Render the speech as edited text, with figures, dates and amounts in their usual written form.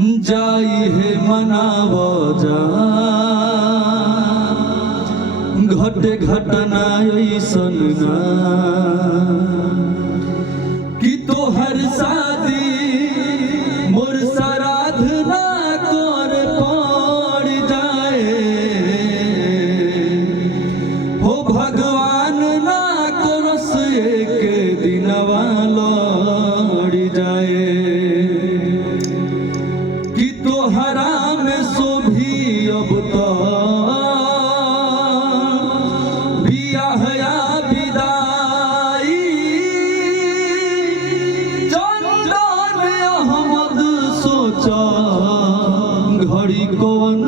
जाई है मनाव जा घटे घटना ऐसन ना कि तोहर शादी मोर श्राद्ध ना कर पड़ जाए हो भगवान ना करस एक दिनवा लड़ जाए कि तोहरा में शोभी अब तो बियाह या विदाई चंदन अहमद सोचा घड़ी कौन